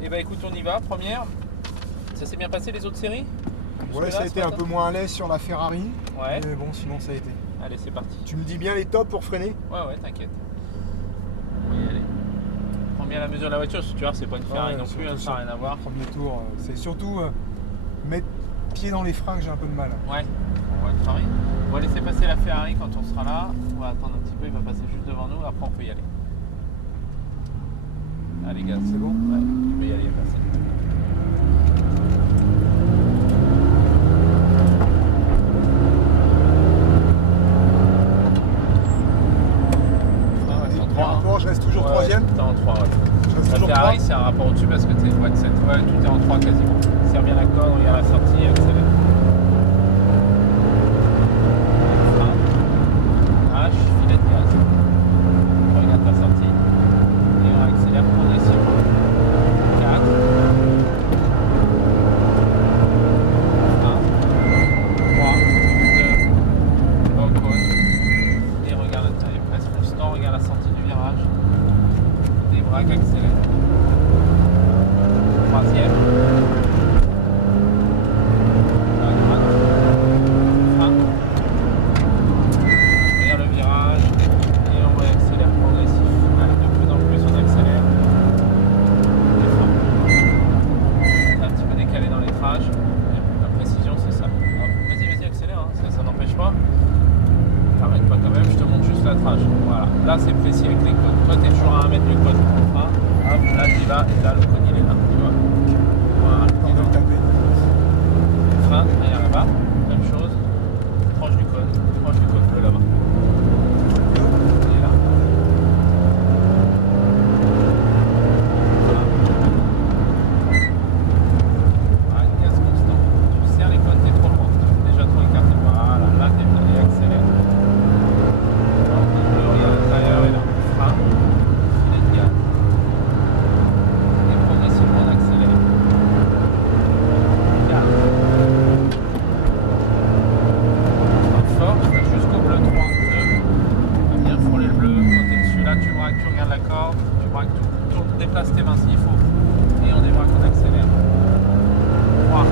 Et bah écoute, on y va. Première. Ça s'est bien passé les autres séries? Ouais, ça a été un peu moins à l'aise sur la Ferrari. Ouais. Mais bon, sinon ça a été. Allez, c'est parti. Tu me dis bien les tops pour freiner? Ouais, t'inquiète. On va y aller. Prends bien la mesure de la voiture, tu vois, c'est pas une Ferrari non plus, ça n'a rien à voir. Premier tour, c'est surtout mettre pied dans les freins que j'ai un peu de mal. Ouais, on va travailler. On va laisser passer la Ferrari quand on sera là. On va attendre un petit peu, il va passer juste devant nous, après on peut y aller. Allez gaz. C'est bon? Ouais, tu peux y aller, passer. Je reste toujours troisième. T'es en 3, ouais. La Ferrari, c'est un rapport au-dessus parce que t'es ouais, tout est en 3 quasiment. Serre bien la corde, regarde la sortie, accélère. Frein, H, filet de gaz. Regarde ta sortie. Et on accélère progressivement. 4. 1. 3. 2. Au cône. Et regarde l'intérieur. Reste constant, regarde la sortie du virage. Débraque, accélère. 3e. À droite. Frein. Regarde le virage. Et on accélère progressif. Allez, de plus en plus on accélère. Les freins. Un petit peu décalé dans les trages. La précision c'est ça. Vas-y, accélère, hein, ça n'empêche pas. T'arrêtes pas quand même, je te montre juste la trage. Voilà, là c'est précis avec les codes. Toi t'es toujours à 1 mètre du code. Hop, là t'es là et là le code il est là, tu vois. Voilà, frein, derrière là-bas, même chose. Proche du code bleu là-bas. Il est là. Voilà, gaz constant. Tu serres les codes, t'es trop loin. Déjà trop écarté. Voilà, là t'es bien et accélère. Regarde l'intérieur et là. Frein. Filet de gaz. Et progressivement on accélère. Gaz. Fort, tu vas jusqu'au bleu 3. 2. Tu vas bien frôler le bleu. Quand tu es dessus là, tu braques, tu regardes la corde, tu braques tout. Déplace tes mains s'il faut. Et on débraque, on accélère. 3.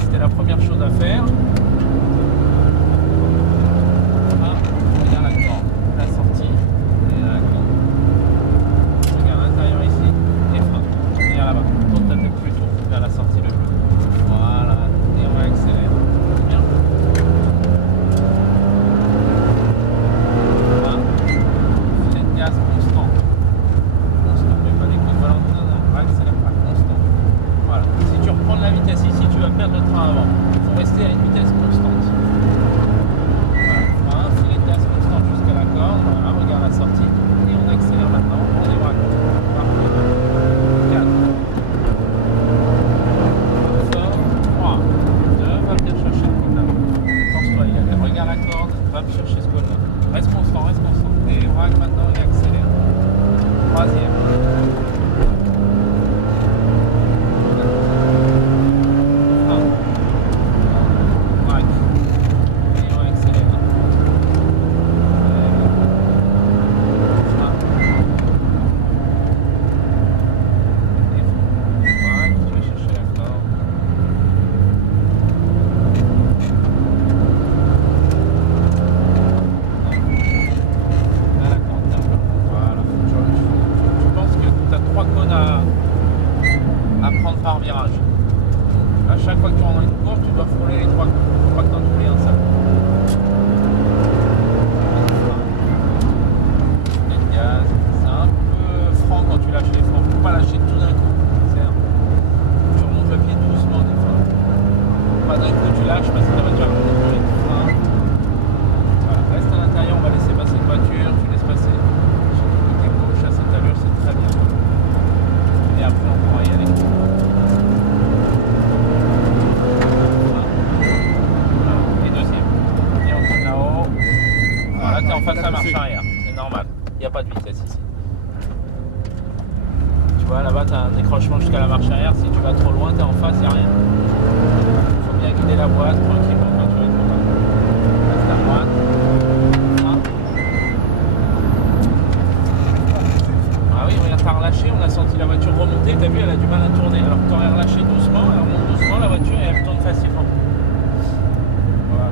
C'était la première chose à faire. Regarde la corde, la sortie, et la corde. Regarde l'intérieur ici, et frein. Regarde là-bas, tourne ta tête plutôt vers la sortie de bleu. Voilà, et on va accélérer. Bien. Frein, filet de gaz constant. Constant, mais pas des coups de volant, non, accélère pas, constant. Voilà. Si tu reprends de la vitesse ici, tu vas perdre le train avant. Il faut rester à une vitesse constante. Voilà. Frein, filet de gaz constant jusqu'à la corde. Voilà, regarde la sortie. Et on accélère maintenant. On débraque. Parfait. 4. Sort. 3. 2. Va bien chercher le code là. Pense-toi, regarde la corde. Va me chercher ce code là. Reste constant, reste constant. Et braque maintenant et accélère. 3e. arrière, c'est normal. Il n'y a pas de vitesse ici. Tu vois, là-bas, tu as un décrochement jusqu'à la marche arrière. Si tu vas trop loin, tu es en face, il n'y a rien. Il faut bien guider la boîte tranquillement quand tu vas être là. Reste à droite. Hein. Ah oui, regarde, t'as relâché, on a senti la voiture remonter. Tu as vu, elle a du mal à tourner. Alors que tu aurais relâché doucement, elle remonte doucement la voiture et elle tourne facilement. Voilà.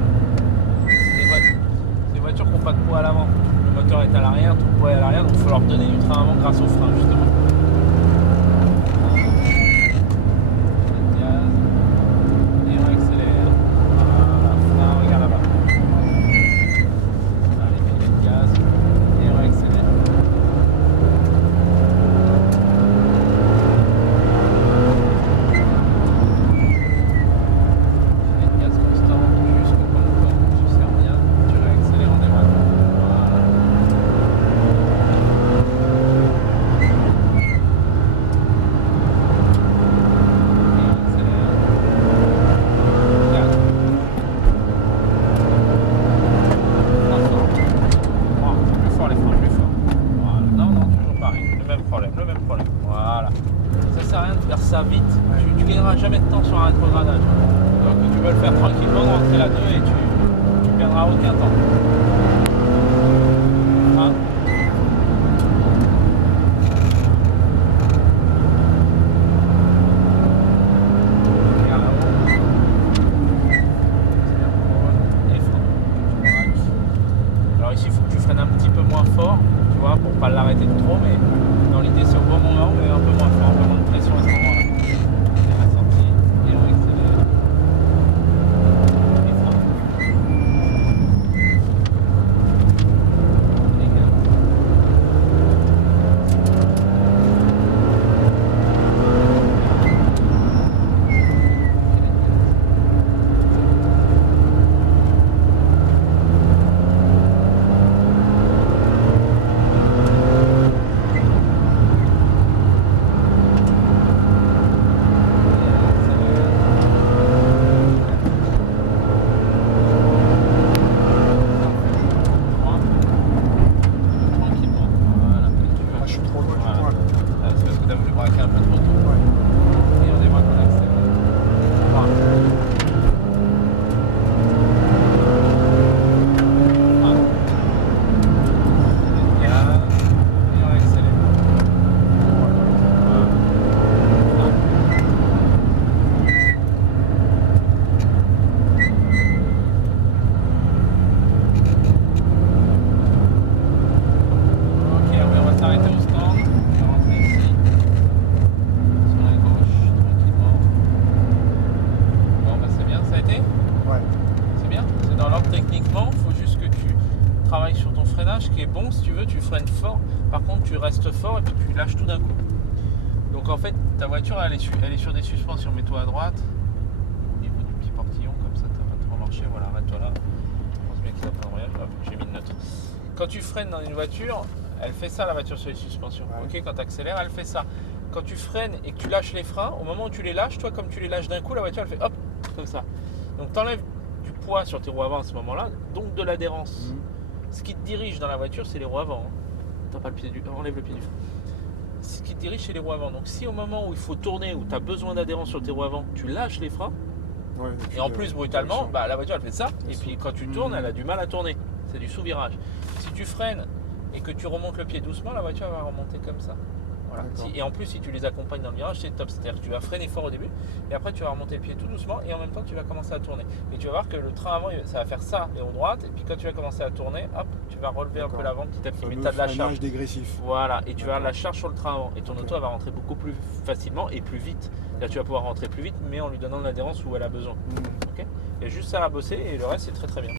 C'est des voitures qui n'ont pas de poids à l'avant. Le moteur est à l'arrière, tout le poids est à l'arrière, donc il faut leur donner du train avant grâce au frein justement. Et on accélère. Voilà, frein, regarde là-bas. Allez, mets le gaz et on accélère. Le gaz constant jusqu'au point de quand tu sers bien, tu réaccélères, on démarre. Voilà. Ça vite, tu gagneras jamais de temps sur un rétrogradage. Donc tu veux le faire tranquillement, rentrer là-dedans et tu perdras aucun temps. Hein? Regarde là-haut. Et frein. Tu braques. Alors ici il faut que tu freines un petit peu moins fort, tu vois, pour pas l'arrêter de trop, mais dans l'idée c'est au bon moment, mais un peu moins fort, un peu moins de pression à ce moment-là. Techniquement, il faut juste que tu travailles sur ton freinage qui est bon. Si tu veux, tu freines fort. Par contre, tu restes fort et puis tu lâches tout d'un coup. Donc en fait, ta voiture, elle est sur des suspensions. Mets-toi à droite, au niveau du petit portillon, comme ça, tu vas trop marcher. Voilà, arrête-toi là. Je pense bien qu'il n'a pas d'embrayage. Hop, j'ai mis le neutre. Quand tu freines dans une voiture, elle fait ça, la voiture sur les suspensions. Ouais. Ok, quand tu accélères, elle fait ça. Quand tu freines et que tu lâches les freins, au moment où tu les lâches, toi, comme tu les lâches d'un coup, la voiture, elle fait hop, comme ça. Donc tu enlèves du poids sur tes roues avant à ce moment-là, donc de l'adhérence. Ce qui te dirige dans la voiture, c'est les roues avant. T'as pas le pied enlève le pied du frein. Ce qui te dirige, c'est les roues avant. Donc si au moment où il faut tourner, où tu as besoin d'adhérence sur tes roues avant, tu lâches les freins, ouais, et en plus brutalement, bah, la voiture elle fait ça, et puis quand tu tournes, elle a du mal à tourner. C'est du sous-virage. Si tu freines et que tu remontes le pied doucement, la voiture va remonter comme ça. Voilà. Et en plus, si tu les accompagnes dans le virage, c'est top. C'est-à-dire que tu vas freiner fort au début, et après tu vas remonter le pied tout doucement, et en même temps tu vas commencer à tourner. Et tu vas voir que le train avant, ça va faire ça, et au droite, et puis quand tu vas commencer à tourner, hop, tu vas relever un peu l'avant petit à petit. Mais tu as de la charge. Dégressif. Voilà, et tu vas avoir de la charge sur le train avant. Et ton auto elle va rentrer beaucoup plus facilement et plus vite. Là, tu vas pouvoir rentrer plus vite, mais en lui donnant l'adhérence où elle a besoin. Okay, il y a juste ça à bosser, et le reste c'est très très bien.